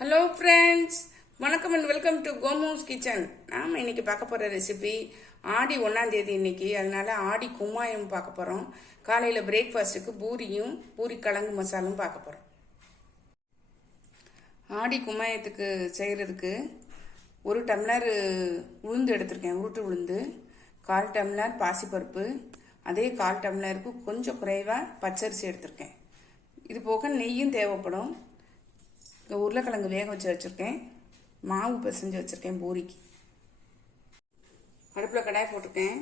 Hello friends, வணக்கம் and welcome to கோமோஸ் kitchen. நாம் இன்னைக்கு பார்க்க போகிற ரெசிபி ஆடி 1ஆம் தேதி இன்னைக்கு, அதனால ஆடி கும்மாயம் பார்க்க போகிறோம். காலையில் பிரேக்ஃபாஸ்ட்டுக்கு பூரியும் பூரி கிழங்கு மசாலும் பார்க்க போகிறோம். ஆடி கும்மாயத்துக்கு செய்கிறதுக்கு 1 டம்ளர் உளுந்து எடுத்திருக்கேன், உருட்டு உளுந்து, 1/4 டம்ளர் பாசிப்பருப்பு, அதே 1/4 டம்ளருக்கு கொஞ்சம் குறைவாக பச்சரிசி எடுத்திருக்கேன். இது போக நெய்யும் தேவைப்படும். உருளைக்கிழங்கு வேக வச்சு வச்சுருக்கேன், மாவு பிசைஞ்சு வச்சுருக்கேன் பூரிக்கு. அடுப்பில் கடாய் போட்டிருக்கேன்.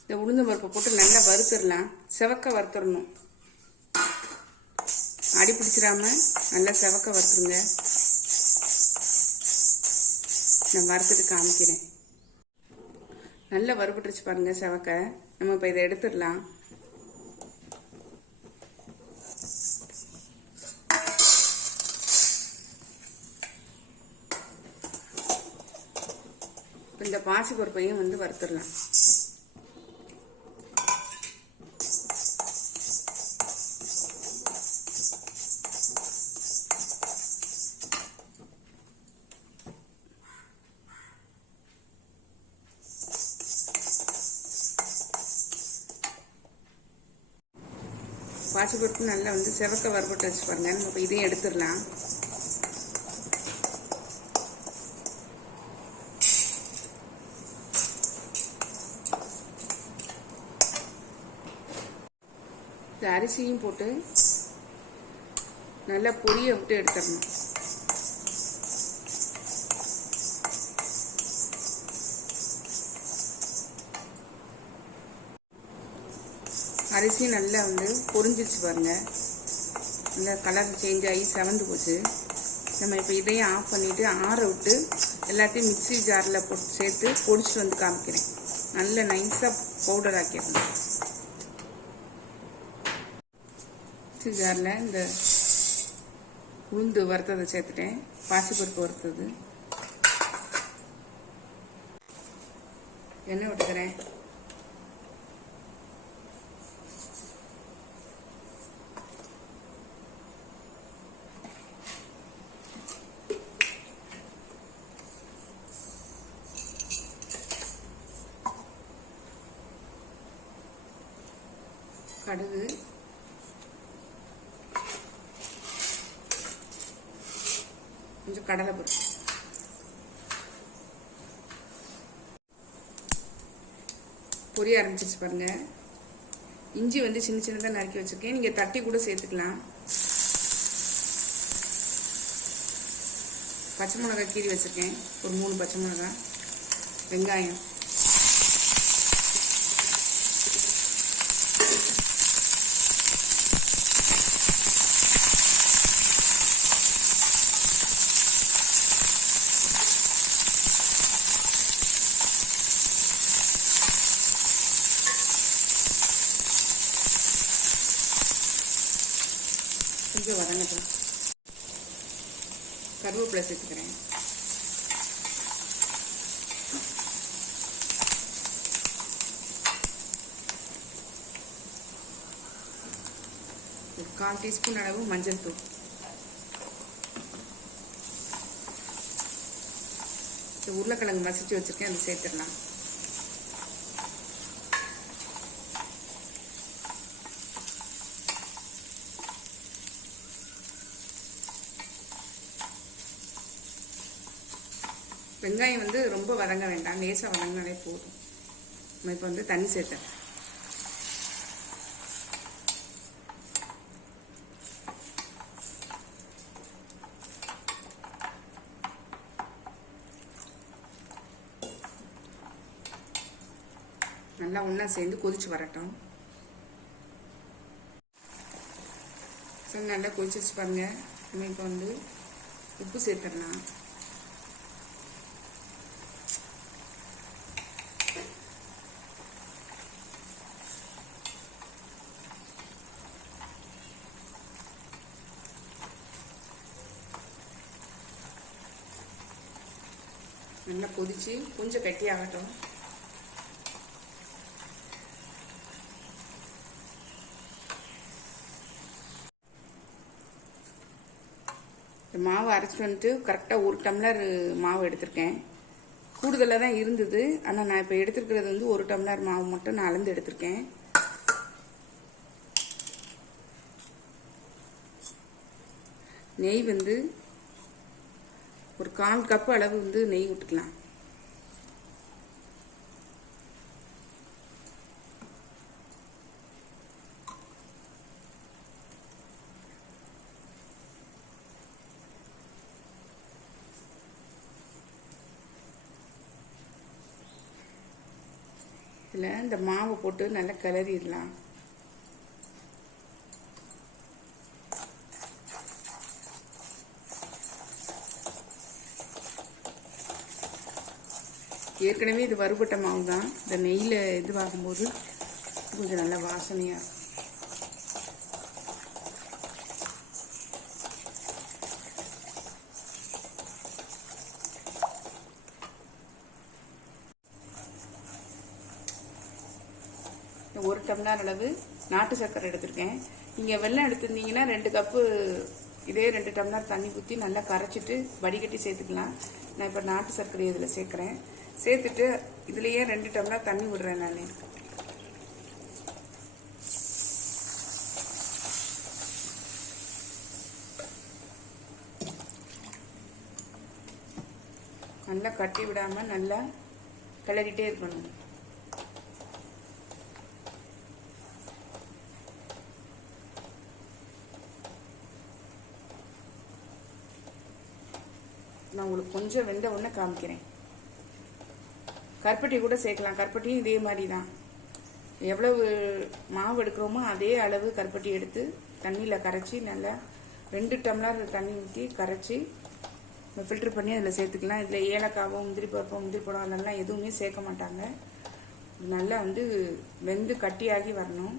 இந்த உளுந்து பருப்பை போட்டு நல்லா வறுத்துடலாம். செவக்க வறுத்துடணும், அடி பிடிச்சிடாம நல்லா செவக்க வறுத்துருங்க. நான் வறுத்துட்டு காமிக்கிறேன். நல்லா வறுபட்டுருச்சு பாருங்க செவக்க. நம்ம இப்போ இதை எடுத்துடலாம். இந்த பாசி பருப்பையும் வறுத்துடலாம். பாசி பருப்பு நல்லா செவக்க வறுபட்டு வச்சு பாருங்க. நம்ம இப்போ இதையும் எடுத்துடலாம். அரிசியும் போட்டு நல்லா பொரிய விட்டு எடுத்துடணும். அரிசி நல்லா பொரிஞ்சிச்சு பாருங்க. நல்லா கலர் சேஞ்ச் ஆகி செவந்து போச்சு. நம்ம இப்போ இதையும் ஆஃப் பண்ணிட்டு ஆற விட்டு எல்லாத்தையும் மிக்சி ஜாரில் போட்டு சேர்த்து பொடிச்சிட்டு காமிக்கிறேன். நல்ல நைஸாக பவுடர் ஆக்கிடணும். மிக்சி ஜாரில் இந்த உளுந்து வறுத்ததை சேர்த்துட்டேன், பாசிப்பருப்பு வறுத்தது, எண்ணெய் விட்டுக்கிறேன். கடுகு, கொஞ்சம் கடலை பருப்பு, பொரிய ஆரம்பிச்சிச்சு பாருங்க. இஞ்சி சின்ன சின்னதாக நறுக்கி வச்சிருக்கேன், நீங்க தட்டி கூட சேர்த்துக்கலாம். பச்சை மிளகாய் கீறி வச்சிருக்கேன், ஒரு 3 பச்சை மிளகாய், வெங்காயம், கொஞ்சம் வதங்கட்டும். கருவேப்பிலை சேர்த்துக்கிறேன். ஒரு 1/4 டீஸ்பூன் அளவு மஞ்சள் தூள், உருளைக்கிழங்கு மசிச்சு வச்சிருக்கேன், அதை சேர்த்துடலாம். வெங்காயம் ரொம்ப வதங்க வேண்டாம், லேசாக வதங்கினாலே போதும். நம்ம இப்போ தண்ணி சேர்த்தேன். நல்லா ஒன்றா சேர்ந்து கொதிச்சு வரட்டும். நல்லா கொதிச்சிச்சு பாருங்க. நம்ம இப்போ உப்பு சேர்த்துடலாம். நல்லா கொதிச்சு கொஞ்சம் கட்டியாகட்டும். இந்த மாவு அரைச்சிட்டு வந்துட்டு கரெக்டாக 1 டம்ளர் மாவு எடுத்திருக்கேன். கூடுதலாக தான் இருந்தது. ஆனால் நான் இப்போ எடுத்துருக்கிறது வந்து 1 டம்ளர் மாவு மட்டும் நான் அளந்து எடுத்திருக்கேன். நெய் வந்து ஒரு 1/4 கப் அளவு வந்து நெய் விட்டுக்கலாம். இதில் இந்த மாவை போட்டு நல்லா கிளறிடலாம். ஏற்கனவே இது வறுபட்ட மாவு தான். இந்த நெய்யில் இதுவாகும்போது கொஞ்சம் நல்லா வாசனையாக இருக்கும். ஒரு டம்ளர் அளவு நாட்டு சர்க்கரை எடுத்திருக்கேன். நீங்கள் வெல்லம் எடுத்திருந்தீங்கன்னா 2 கப்பு இதே 2 டம்ளர் தண்ணி ஊற்றி நல்லா கரைச்சிட்டு வடிகட்டி சேர்த்துக்கலாம். நான் இப்போ நாட்டு சர்க்கரை இதில் சேர்க்குறேன். சேர்த்துட்டு இதுலேயே 2 டம்ளர் தண்ணி விடுறேன். நான் நல்லா கட்டி விடாமல் நல்லா கிளறிட்டே இருக்கணும். நான் உங்களுக்கு கொஞ்சம் வெந்த உடனே காமிக்கிறேன். கருப்பட்டி கூட சேர்க்கலாம். கருப்பட்டியும் இதே மாதிரி தான். எவ்வளவு மாவு எடுக்கிறோமோ அதே அளவு கருப்பட்டி எடுத்து தண்ணியில் கரைச்சி நல்லா 2 டம்ளர் தண்ணி ஊற்றி கரைச்சி ஃபில்ட்ரு பண்ணி அதில் சேர்த்துக்கலாம். இதில் ஏலக்காவோ முந்திரி பருப்போ முந்திரி பழம் அதெல்லாம் எதுவுமே சேர்க்க மாட்டாங்க. நல்லா வந்து வெந்து கட்டியாகி வரணும்.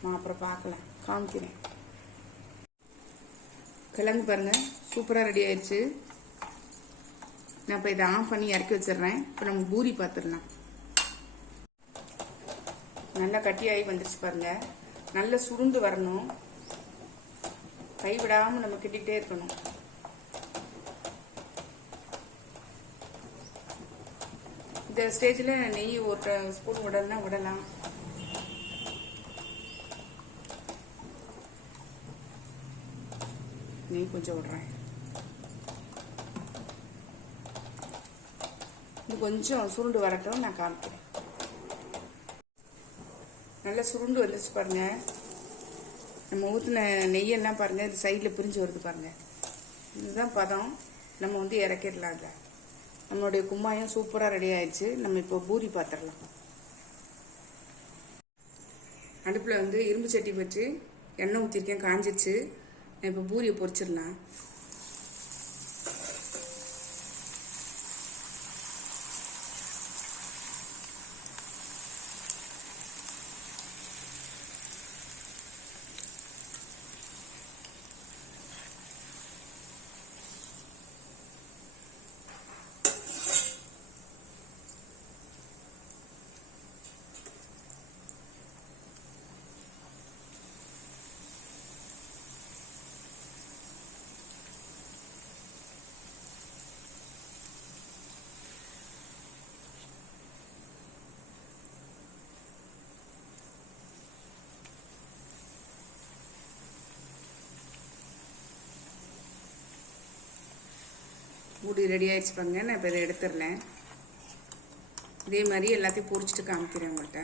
நான் அப்புறம் பார்க்கலாம், காமிக்கிறேன். கிழங்கு பாருங்கள், சூப்பராக ரெடி ஆயிடுச்சு. நான் இப்போ இதை ஆஃப் பண்ணி இறக்கி வச்சிடுறேன். இப்போ நம்ம பூரி பார்த்துடலாம். நல்லா கட்டியாகி வந்துருச்சு பாருங்கள். நல்லா சுருண்டு வரணும். கைவிடாமல் நம்ம கிட்டிகிட்டே இருக்கணும். இந்த ஸ்டேஜில் நெய் 1 ஸ்பூன் விடலாம் விடலாம். நெய் கொஞ்சம் விடுறேன். இது கொஞ்சம் சுருண்டு வரட்டும், நான் காமிக்கிறேன். நல்லா சுருண்டு வந்துச்சு பாருங்க. நம்ம ஊற்றின நெய்யெல்லாம் பாருங்க, இது சைடில் பிரிஞ்சு வருது பாருங்க. இதுதான் பதம். நம்ம வந்து இறக்கிடலாம். இல்லை, நம்மளுடைய கும்மாயம் சூப்பராக ரெடி ஆயிடுச்சு. நம்ம இப்போ பூரி பார்த்துடலாம். அடுப்பில் வந்து இரும்பு சட்டி வச்சு எண்ணெய் ஊற்றிருக்கேன், காஞ்சிச்சு. நான் இப்போ பூரியை பொரிச்சிடலாம். பூரி ரெடி ஆயிடுச்சு பாருங்க. நான் இப்போ இதை எடுத்துடலேன். இதே மாதிரி எல்லாத்தையும் பொரிச்சிட்டு காமிக்கிறேன் உங்கள்கிட்ட.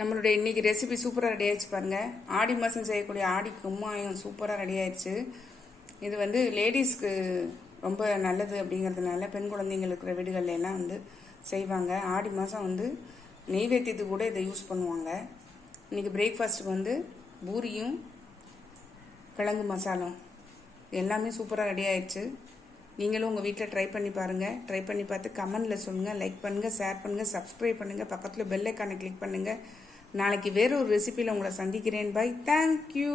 நம்மளுடைய இன்றைக்கி ரெசிபி சூப்பராக ரெடி ஆயிடுச்சு பாருங்கள். ஆடி மாதம் செய்யக்கூடிய ஆடி கும்மாயம் சூப்பராக ரெடி ஆயிடுச்சு. இது வந்து லேடிஸ்க்கு ரொம்ப நல்லது அப்படிங்கிறதுனால பெண் குழந்தைங்க இருக்கிற வீடுகள்ல எல்லாம் வந்து செய்வாங்க. ஆடி மாதம் வந்து நெய்வேத்தியத்துக்கு கூட இதை யூஸ் பண்ணுவாங்க. இன்றைக்கி பிரேக்ஃபாஸ்ட்டுக்கு வந்து பூரியும் கிழங்கு மசாலும் எல்லாமே சூப்பராக ரெடி ஆயிடுச்சு. நீங்களும் உங்கள் வீட்டில் ட்ரை பண்ணி பாருங்கள். ட்ரை பண்ணி பார்த்து கமெண்டில் சொல்லுங்கள். லைக் பண்ணுங்கள், ஷேர் பண்ணுங்கள், சப்ஸ்கிரைப் பண்ணுங்கள், பக்கத்தில் பெல் ஐக்கானை கிளிக் பண்ணுங்கள். நாளைக்கு வேறு ஒரு ரெசிபியில் உங்களை சந்திக்கிறேன். பை. தேங்க்யூ.